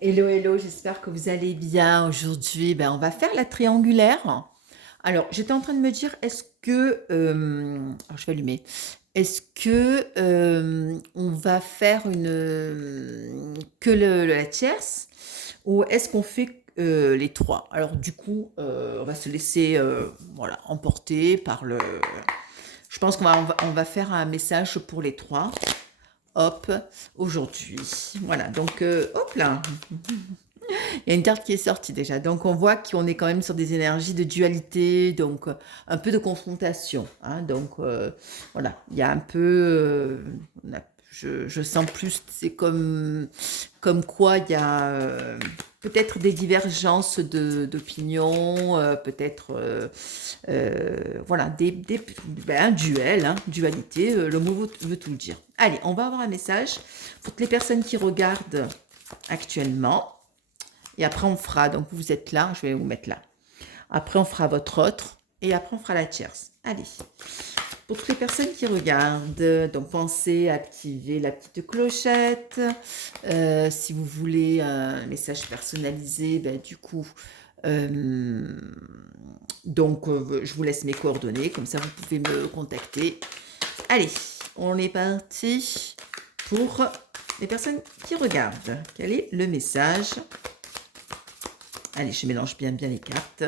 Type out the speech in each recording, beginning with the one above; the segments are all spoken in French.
Hello, hello, j'espère que vous allez bien. Aujourd'hui, on va faire la triangulaire. Alors, j'étais en train de me dire, est-ce que... alors, je vais allumer. Est-ce que on va faire la tierce ou est-ce qu'on fait les trois? Alors, du coup, on va se laisser voilà, emporter par le... Je pense qu'on va faire un message pour les trois. Hop, aujourd'hui. Voilà, donc hop là. Il y a une carte qui est sortie déjà. Donc, on voit qu'on est quand même sur des énergies de dualité, donc un peu de confrontation, hein. Donc, voilà, il y a un peu... je sens plus, c'est comme quoi il y a peut-être des divergences d'opinion, peut-être, voilà, un duel, hein, dualité, le mot veut tout dire. Allez, on va avoir un message pour toutes les personnes qui regardent actuellement. Et après, on fera, donc vous êtes là, je vais vous mettre là. Après, on fera votre autre. Et après, on fera la tierce. Allez. Pour toutes les personnes qui regardent, donc pensez à activer la petite clochette. Si vous voulez un message personnalisé, du coup, euh, donc je vous laisse mes coordonnées. Comme ça, vous pouvez me contacter. Allez, on est parti pour les personnes qui regardent. Quel est le message? Allez, je mélange bien les cartes.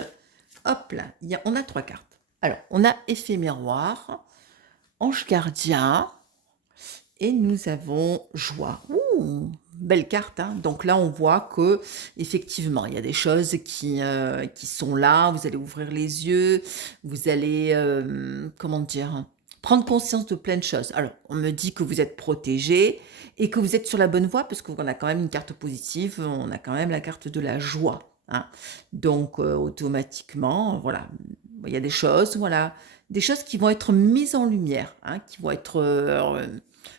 Hop là, on a trois cartes. Alors, on a effet miroir, ange gardien et nous avons joie. Ouh, belle carte, hein. Donc là, on voit que effectivement, il y a des choses qui sont là. Vous allez ouvrir les yeux, vous allez, comment dire, prendre conscience de plein de choses. Alors, on me dit que vous êtes protégé et que vous êtes sur la bonne voie parce qu'on a quand même une carte positive. On a quand même la carte de la joie, hein. Donc, automatiquement, voilà, il y a des choses, voilà, des choses qui vont être mises en lumière, hein, qui vont être,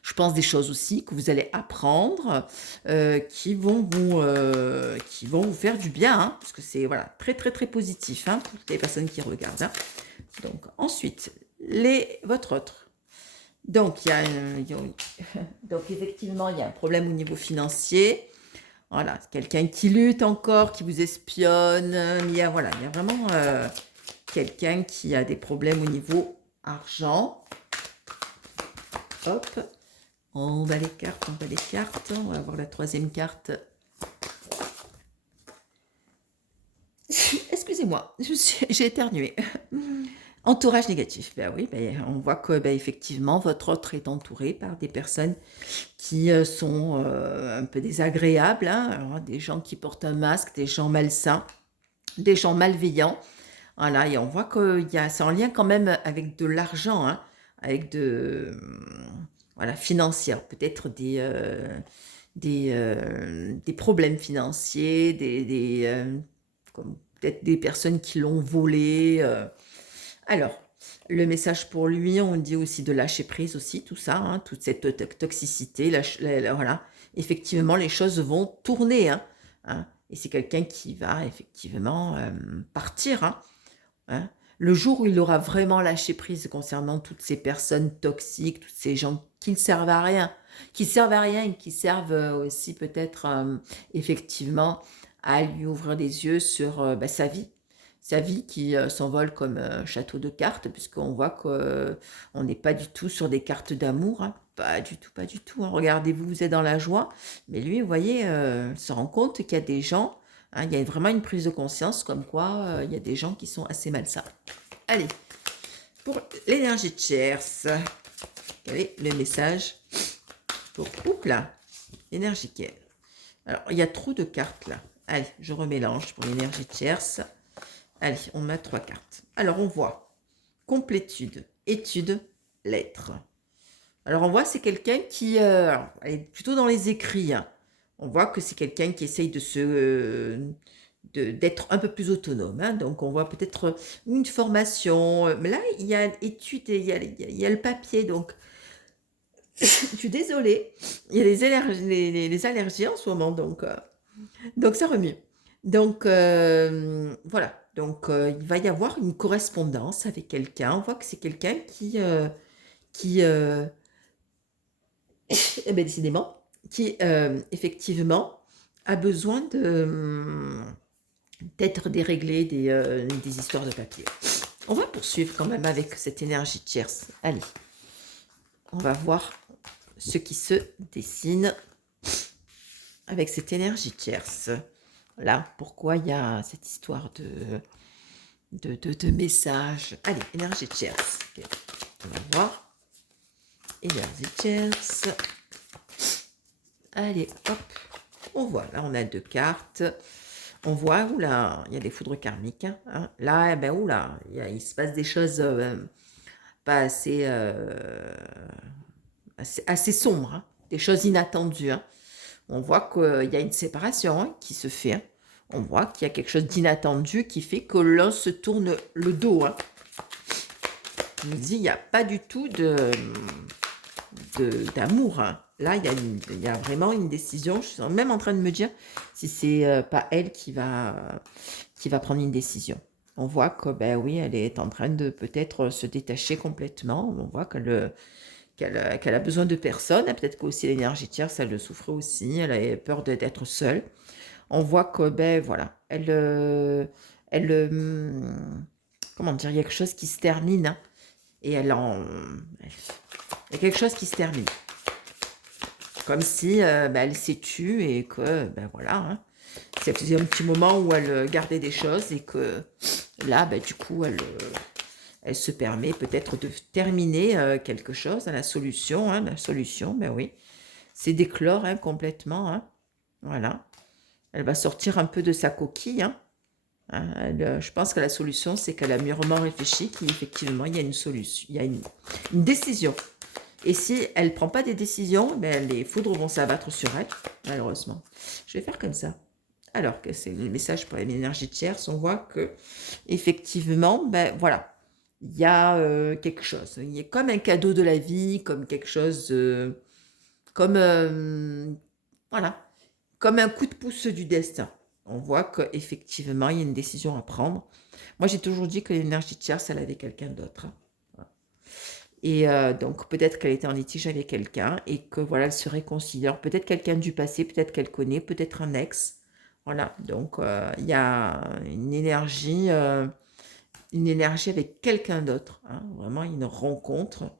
je pense, des choses aussi que vous allez apprendre, qui vont vous faire du bien, hein, parce que c'est voilà, très très très positif, hein, pour les personnes qui regardent, hein. Donc ensuite, votre autre. Donc, donc effectivement, il y a un problème au niveau financier. Voilà, c'est quelqu'un qui lutte encore, qui vous espionne. Voilà, il y a vraiment quelqu'un qui a des problèmes au niveau argent. Hop, on va les cartes, on va les cartes. On va voir la troisième carte. Excusez-moi, j'ai éternué. Entourage négatif. Ben oui, on voit que effectivement, votre autre est entouré par des personnes qui sont un peu désagréables, hein. Alors, des gens qui portent un masque, des gens malsains, des gens malveillants. Voilà, et on voit que c'est en lien quand même avec de l'argent, hein, avec voilà, financière, peut-être des problèmes financiers, comme peut-être des personnes qui l'ont volé. Alors, le message pour lui, on dit aussi de lâcher prise aussi, tout ça, hein, toute cette toxicité, voilà. Effectivement, les choses vont tourner, hein, hein, et c'est quelqu'un qui va effectivement partir, hein, hein. Le jour où il aura vraiment lâché prise concernant toutes ces personnes toxiques, tous ces gens qui ne servent à rien, et qui servent aussi peut-être effectivement à lui ouvrir les yeux sur sa vie qui s'envole comme un château de cartes, puisqu'on voit qu'on n'est pas du tout sur des cartes d'amour, hein. Pas du tout, pas du tout, hein. Regardez-vous, vous êtes dans la joie, mais lui, vous voyez, il se rend compte qu'il y a des gens, hein, il y a vraiment une prise de conscience comme quoi il y a des gens qui sont assez malsains. Allez, pour l'énergie de Cherce, quel est le message pour oups là, énergie quelle? Alors, il y a trop de cartes là. Allez, je remélange pour l'énergie de Cherce. Allez, on met trois cartes. Alors, on voit complétude, étude, lettres. Alors, on voit c'est quelqu'un qui est plutôt dans les écrits, hein. On voit que c'est quelqu'un qui essaye d'être un peu plus autonome, hein. Donc, on voit peut-être une formation. Mais là, il y a étude et il y a le papier. Donc, je suis désolée. Il y a les allergies en ce moment. Donc ça remue. Donc voilà. Donc il va y avoir une correspondance avec quelqu'un. On voit que c'est quelqu'un qui eh ben, décidément, qui effectivement a besoin de d'être déréglé des histoires de papier. On va poursuivre quand même avec cette énergie tierce. Allez, on va voir ce qui se dessine avec cette énergie tierce. Là, pourquoi il y a cette histoire de messages. Allez, énergie tierce. Okay. On va voir. Énergie tierce. Allez, hop. On voit, là, on a 2 cartes. On voit, oula, il y a des foudres karmiques. Hein. Là, eh ben, oula, il se passe des choses pas assez sombres. Hein. Des choses inattendues. Hein. On voit qu'il y a une séparation hein, qui se fait. Hein. On voit qu'il y a quelque chose d'inattendu qui fait que l'un se tourne le dos. Hein. Je me dis, il n'y a pas du tout d'amour. Hein. Là, il y a vraiment une décision. Je suis même en train de me dire si c'est pas elle qui va prendre une décision. On voit que, ben oui, elle est en train de peut-être se détacher complètement. On voit qu'elle a besoin de personne. Peut-être qu'aussi l'énergie tierce, elle le souffre aussi. Elle a peur d'être seule. On voit que, ben voilà, comment dire, il y a quelque chose qui se termine. Hein, et il y a quelque chose qui se termine. Comme si ben, elle s'est tue et que, ben voilà, hein, c'est un petit moment où elle gardait des choses et que là, ben, du coup, elle se permet peut-être de terminer quelque chose, la solution, ben oui, c'est d'éclore hein, complètement, hein, voilà. Elle va sortir un peu de sa coquille, hein. Je pense que la solution, c'est qu'elle a mûrement réfléchi qu'effectivement, il y a une solution, il y a une décision. Et si elle ne prend pas des décisions, ben, les foudres vont s'abattre sur elle, malheureusement. Je vais faire comme ça. Alors que c'est le message pour l'énergie tierce, on voit que effectivement, ben voilà, il y a quelque chose. Il y a comme un cadeau de la vie, comme quelque chose, comme voilà, comme un coup de pouce du destin. On voit qu'effectivement, il y a une décision à prendre. Moi, j'ai toujours dit que l'énergie tierce, elle avait quelqu'un d'autre. Hein. Voilà. Et donc, peut-être qu'elle était en litige avec quelqu'un et que voilà, elle se réconcilie. Alors, peut-être quelqu'un du passé, peut-être qu'elle connaît, peut-être un ex. Voilà, donc il y a une énergie avec quelqu'un d'autre. Hein. Vraiment, une rencontre.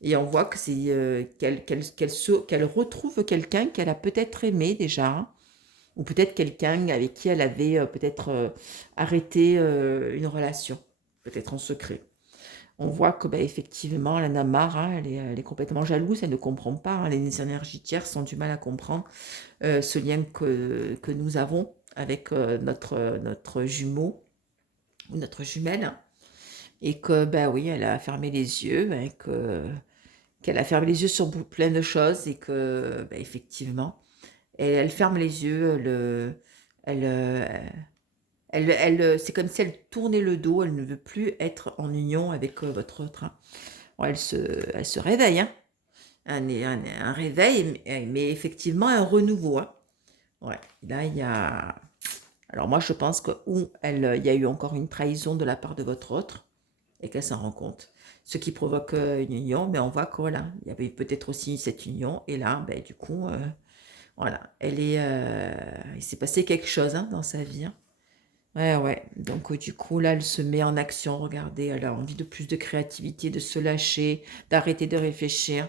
Et on voit que c'est qu'elle retrouve quelqu'un qu'elle a peut-être aimé déjà. Hein, ou peut-être quelqu'un avec qui elle avait peut-être arrêté une relation, peut-être en secret. On voit que bah, effectivement, elle en a marre, hein, elle est complètement jalouse, elle ne comprend pas. Hein, les énergies tierces ont du mal à comprendre ce lien que nous avons avec notre jumeau ou notre jumelle. Hein, et que, bah oui, elle a fermé les yeux, hein, qu'elle a fermé les yeux sur plein de choses et que, bah, effectivement, elle ferme les yeux, elle, c'est comme si elle tournait le dos, elle ne veut plus être en union avec votre autre. Hein. Bon, elle se réveille, hein. Un réveil, mais effectivement un renouveau. Hein. Ouais. Là, il y a... Alors moi, je pense que il y a eu encore une trahison de la part de votre autre et qu'elle s'en rend compte. Ce qui provoque une union, mais on voit que voilà, il y avait peut-être aussi cette union. Et là, ben, du coup, voilà, il s'est passé quelque chose hein, dans sa vie. Hein. Ouais, ouais. Donc, du coup, là, elle se met en action. Regardez, elle a envie de plus de créativité, de se lâcher, d'arrêter de réfléchir.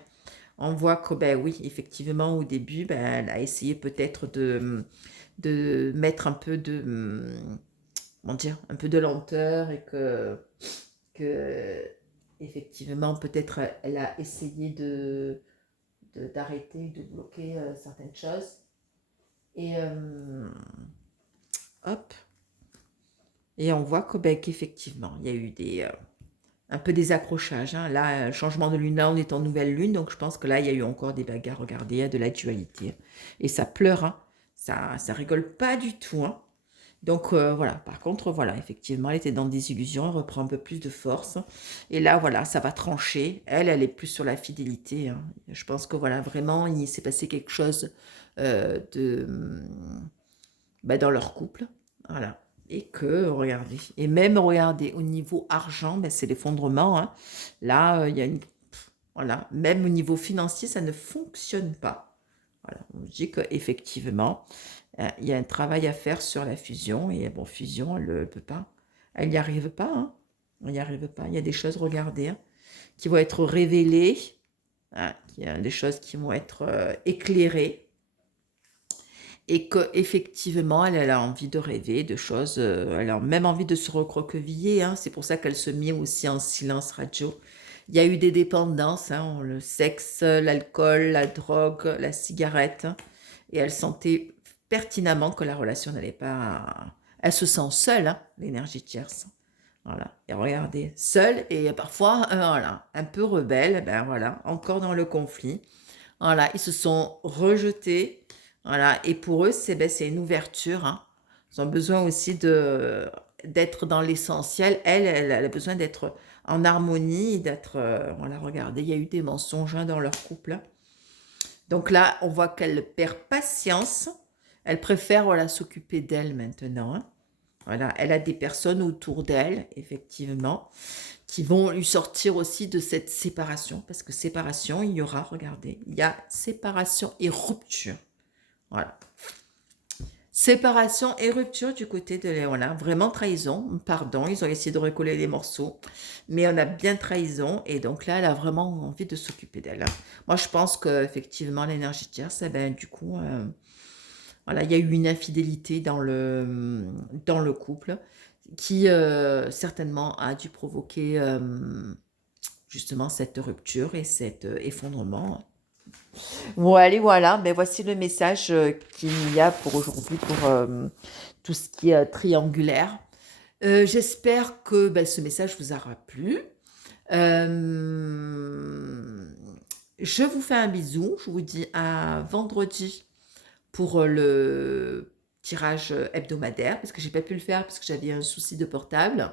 On voit que, ben oui, effectivement, au début, ben, elle a essayé peut-être de mettre un peu comment dire, un peu de lenteur et que effectivement, peut-être elle a essayé d'arrêter, de bloquer certaines choses. Et hop. Et on voit qu'effectivement, il y a eu un peu des accrochages. Hein. Là, changement de lune, là, on est en nouvelle lune, donc je pense que là, il y a eu encore des bagarres. Regardez, il y a de la dualité. Et ça pleure, hein. Ça rigole pas du tout. Hein. Donc voilà, par contre, voilà, effectivement, elle était dans des illusions, elle reprend un peu plus de force. Et là, voilà, ça va trancher. Elle est plus sur la fidélité. Hein. Je pense que voilà, vraiment, il s'est passé quelque chose dans leur couple. Voilà. Et que, regardez, et même, regardez, au niveau argent, ben, c'est l'effondrement. Hein. Là, il y a une... Voilà, même au niveau financier, ça ne fonctionne pas. Voilà, on me dit qu'effectivement, il y a un travail à faire sur la fusion. Et bon, fusion, elle ne peut pas. Elle n'y arrive pas. Hein. Elle n'y arrive pas. Il y a des choses, regardez, hein, qui vont être révélées. Hein, il y a des choses qui vont être éclairées. Et qu'effectivement, elle a envie de rêver de choses. Elle a même envie de se recroqueviller. Hein. C'est pour ça qu'elle se met aussi en silence radio. Il y a eu des dépendances, hein, le sexe, l'alcool, la drogue, la cigarette. Hein, et elle sentait pertinemment que la relation n'allait pas... Elle se sent seule, hein, l'énergie tierce. Voilà. Et regardez, seule et parfois, voilà, un peu rebelle, ben voilà, encore dans le conflit. Voilà, ils se sont rejetés. Voilà, et pour eux, c'est une ouverture. Hein. Ils ont besoin aussi d'être dans l'essentiel. Elle a besoin d'être en harmonie, d'être... voilà, regardez, il y a eu des mensonges, hein, dans leur couple. Hein. Donc là, on voit qu'elle perd patience. Elle préfère, voilà, s'occuper d'elle maintenant. Hein. Voilà, elle a des personnes autour d'elle, effectivement, qui vont lui sortir aussi de cette séparation. Parce que séparation, il y aura, regardez, il y a séparation et rupture. Voilà. Séparation et rupture du côté de Léona. Vraiment trahison. Pardon, ils ont essayé de recoller les morceaux. Mais on a bien trahison. Et donc là, elle a vraiment envie de s'occuper d'elle. Hein. Moi, je pense qu'effectivement, l'énergie tierce, eh ben, du coup, voilà, il y a eu une infidélité dans le couple qui certainement a dû provoquer justement cette rupture et cet effondrement. Bon, allez, voilà, ben voici le message qu'il y a pour aujourd'hui pour tout ce qui est triangulaire. J'espère que ben, ce message vous aura plu. Je vous fais un bisou. Je vous dis à vendredi pour le tirage hebdomadaire, parce que j'ai pas pu le faire parce que j'avais un souci de portable.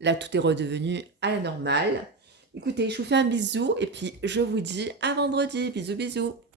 Là, tout est redevenu à la normale. Écoutez, je vous fais un bisou et puis je vous dis à vendredi. Bisous, bisous.